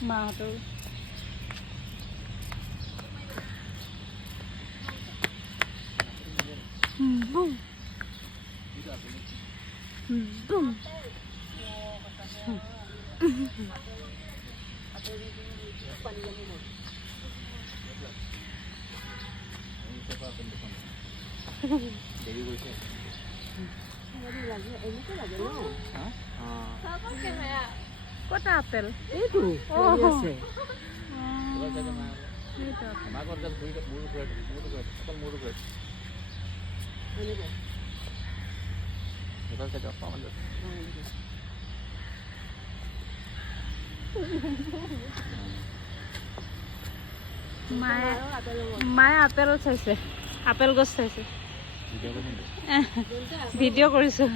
মাহঁতৰ boom boom কটা apple এইটো আছে মায়ে আপেল চাইছে আপেল গছ চাইছে ভিডিঅ' কৰিছোঁ